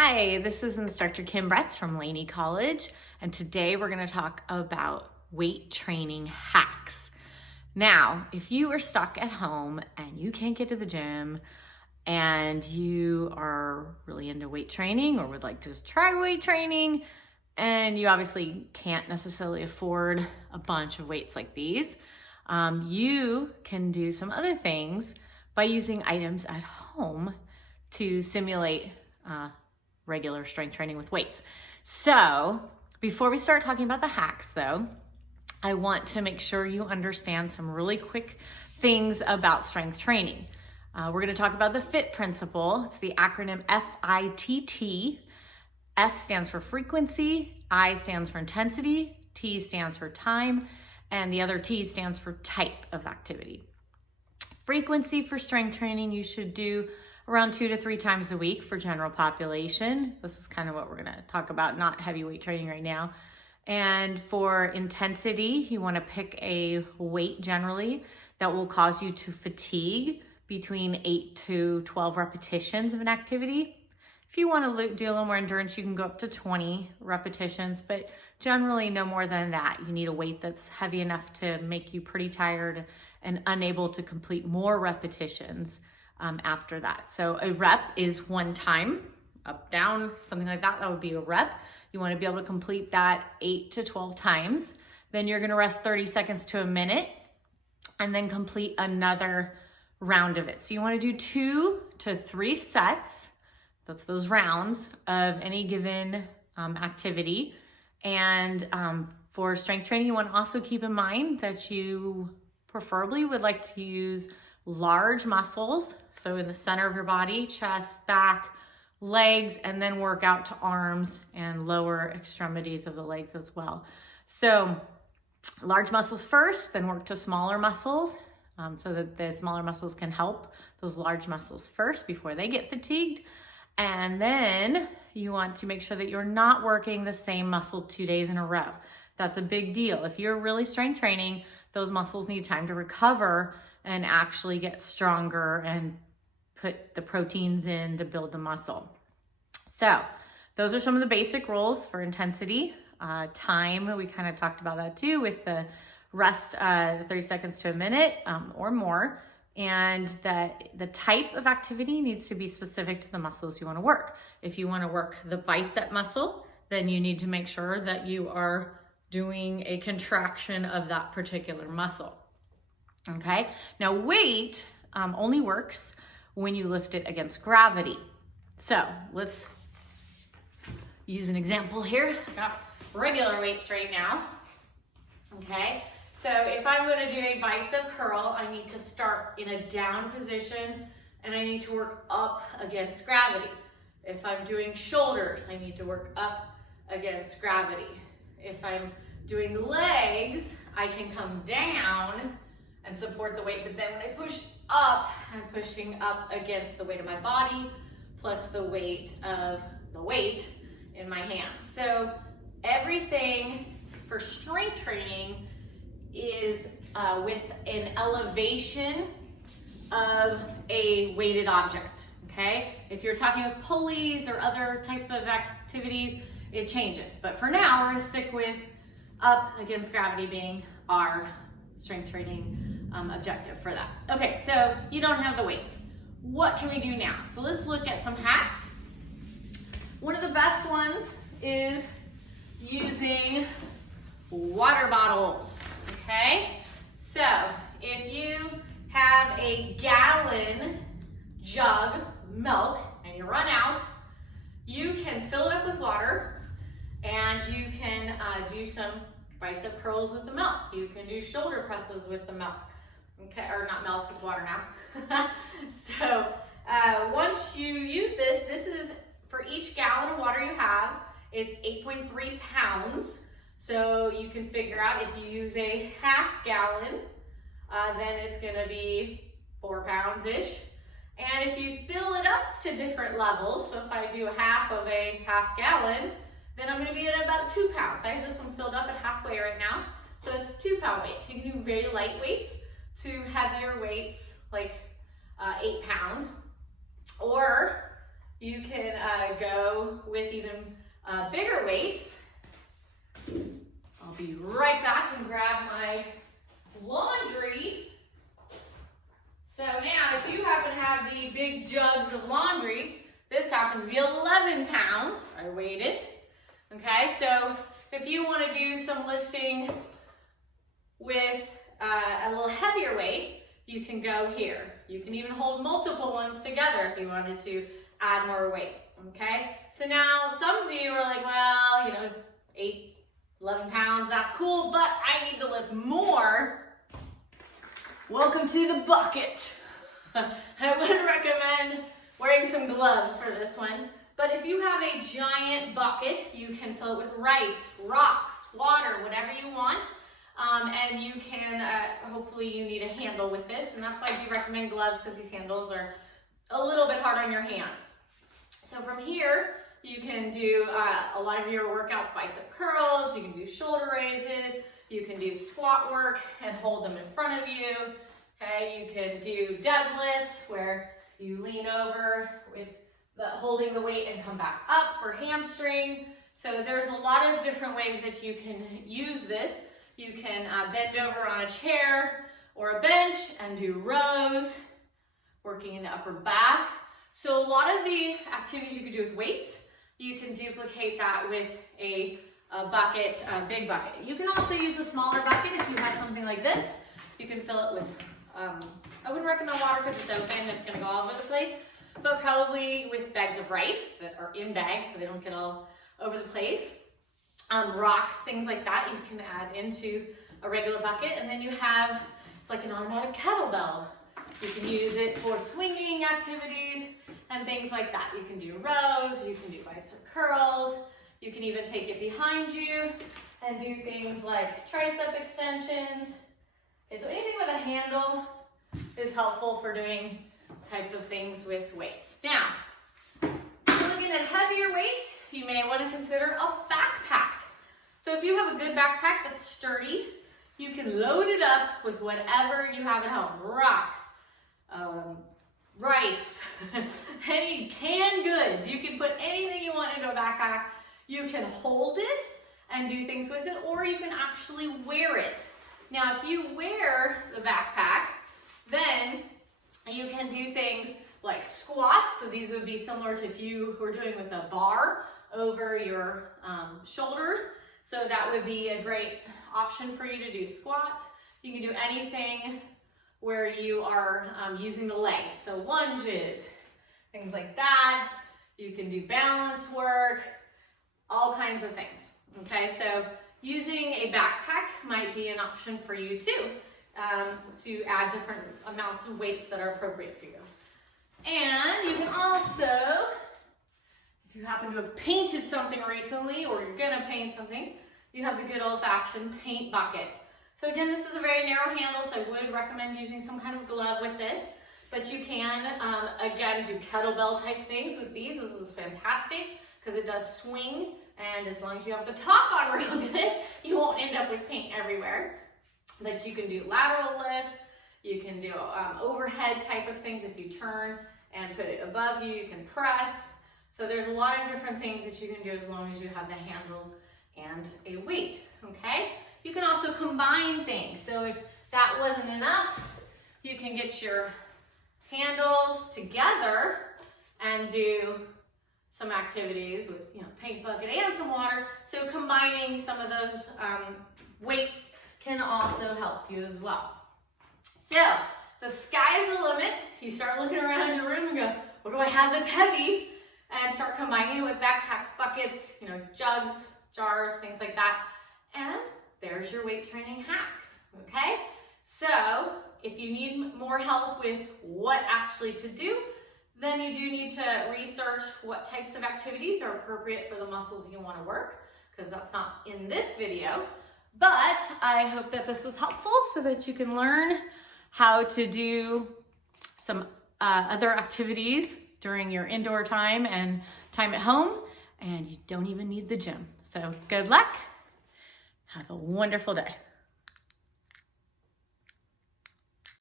Hi, this is Instructor Kim Bretz from Laney College, and today we're going to talk about weight training hacks. Now, if you are stuck at home and you can't get to the gym and you are really into weight training or would like to try weight training, and you obviously can't necessarily afford a bunch of weights like these, you can do some other things by using items at home to simulate regular strength training with weights. So before we start talking about the hacks though, I want to make sure you understand some really quick things about strength training. We're going to talk about the FIT principle. It's the acronym FITT. F stands for frequency, I stands for intensity, T stands for time, and the other T stands for type of activity. Frequency for strength training, you should do around 2 to 3 times a week for general population. This is kind of what we're gonna talk about, not heavyweight training right now. And for intensity, you wanna pick a weight generally that will cause you to fatigue between 8 to 12 repetitions of an activity. If you wanna do a little more endurance, you can go up to 20 repetitions, but generally no more than that. You need a weight that's heavy enough to make you pretty tired and unable to complete more repetitions after that. So a rep is 1 time, up, down, something like that. That would be a rep. You want to be able to complete that 8 to 12 times. Then you're going to rest 30 seconds to a minute and then complete another round of it. So you want to do 2 to 3 sets. That's those rounds of any given activity. And for strength training, you want to also keep in mind that you preferably would like to use large muscles. So in the center of your body, chest, back, legs, and then work out to arms and lower extremities of the legs as well. So large muscles first, then work to smaller muscles so that the smaller muscles can help those large muscles first before they get fatigued. And then you want to make sure that you're not working the same muscle 2 days in a row. That's a big deal. If you're really strength training, those muscles need time to recover and actually get stronger and put the proteins in to build the muscle. So those are some of the basic rules for intensity. Time, we kind of talked about that too with the rest 30 seconds to a minute or more. And that the type of activity needs to be specific to the muscles you want to work. If you want to work the bicep muscle, then you need to make sure that you are doing a contraction of that particular muscle. Okay, now weight only works when you lift it against gravity. So let's use an example here. I got regular weights right now. Okay, so if I'm going to do a bicep curl, I need to start in a down position and I need to work up against gravity. If I'm doing shoulders, I need to work up against gravity. If I'm doing legs, I can come down and support the weight, but then when I push up, I'm pushing up against the weight of my body plus the weight of the weight in my hands. So everything for strength training is with an elevation of a weighted object, okay? If you're talking about pulleys or other type of activities, it changes. But for now, we're gonna stick with up against gravity being our strength training objective for that. Okay, so you don't have the weights. What can we do now? So let's look at some hacks. One of the best ones is using water bottles, okay? So if you have a gallon jug milk and you run out, you can fill it up with water and you can do some bicep curls with the milk. You can do shoulder presses with the milk. Okay, or not milk, it's water now. So once you use this, this is for each gallon of water you have, it's 8.3 pounds. So you can figure out if you use a half gallon, then it's gonna be 4 pounds-ish. And if you fill it up to different levels, so if I do half of a half gallon, then I'm gonna be at about 2 pounds. I have this one filled up at halfway right now. So it's 2-pound weights. You can do very light weights to heavier weights, like 8 pounds. Or You can go with even bigger weights. I'll be right back and grab my laundry. So now if you happen to have the big jugs of laundry, this happens to be 11 pounds. I weighed it. Okay, so if you want to do some lifting with a little heavier weight, you can go here. You can even hold multiple ones together if you wanted to add more weight, okay? So now some of you are like, well, you know, 11 pounds, that's cool, but I need to lift more. Welcome to the bucket. I would recommend wearing some gloves for this one, but if you have a giant bucket, you can fill it with rice, rocks, water, whatever you want. And you can, hopefully you need a handle with this, and that's why I do recommend gloves, because these handles are a little bit hard on your hands. So from here, you can do a lot of your workouts, bicep curls, you can do shoulder raises, you can do squat work and hold them in front of you. Okay, you can do deadlifts where you lean over with holding the weight and come back up for hamstring. So there's a lot of different ways that you can use this. You can bend over on a chair or a bench and do rows, working in the upper back. So a lot of the activities you can do with weights, you can duplicate that with a bucket, a big bucket. You can also use a smaller bucket if you have something like this. You can fill it with, I wouldn't recommend water because it's open, it's gonna go all over the place, but probably with bags of rice that are in bags so they don't get all over the place. Rocks, things like that, you can add into a regular bucket. And then you have, it's like an automatic kettlebell. You can use it for swinging activities and things like that. You can do rows, you can do bicep curls, you can even take it behind you and do things like tricep extensions. Okay, so anything with a handle is helpful for doing types of things with weights. Now, if you're looking at heavier weights, you may want to consider a backpack. So if you have a good backpack that's sturdy, you can load it up with whatever you have at home. Rocks, rice, any canned goods. You can put anything you want into a backpack. You can hold it and do things with it, or you can actually wear it. Now, if you wear the backpack, then you can do things like squats. So these would be similar to if you were doing with a bar over your shoulders. So that would be a great option for you to do squats. You can do anything where you are using the legs. So lunges, things like that. You can do balance work, all kinds of things. Okay, so using a backpack might be an option for you too, to add different amounts of weights that are appropriate for you. And you can also, if you happen to have painted something recently, or you're gonna paint something, you have the good old-fashioned paint bucket. So again, this is a very narrow handle, so I would recommend using some kind of glove with this, but you can, again, do kettlebell type things with these. This is fantastic because it does swing, and as long as you have the top on real good, you won't end up with paint everywhere. But you can do lateral lifts, you can do overhead type of things. If you turn and put it above you, you can press. So there's a lot of different things that you can do as long as you have the handles and a weight, okay? You can also combine things. So if that wasn't enough, you can get your handles together and do some activities with, you know, paint bucket and some water. So combining some of those weights can also help you as well. So the sky's the limit. You start looking around your room and go, what do I have that's heavy? And start combining it with backpacks, buckets, you know, jugs, jars, things like that. And there's your weight training hacks, okay? So if you need more help with what actually to do, then you do need to research what types of activities are appropriate for the muscles you want to work, because that's not in this video. But I hope that this was helpful so that you can learn how to do some other activities during your indoor time and time at home, and you don't even need the gym. So good luck. Have a wonderful day.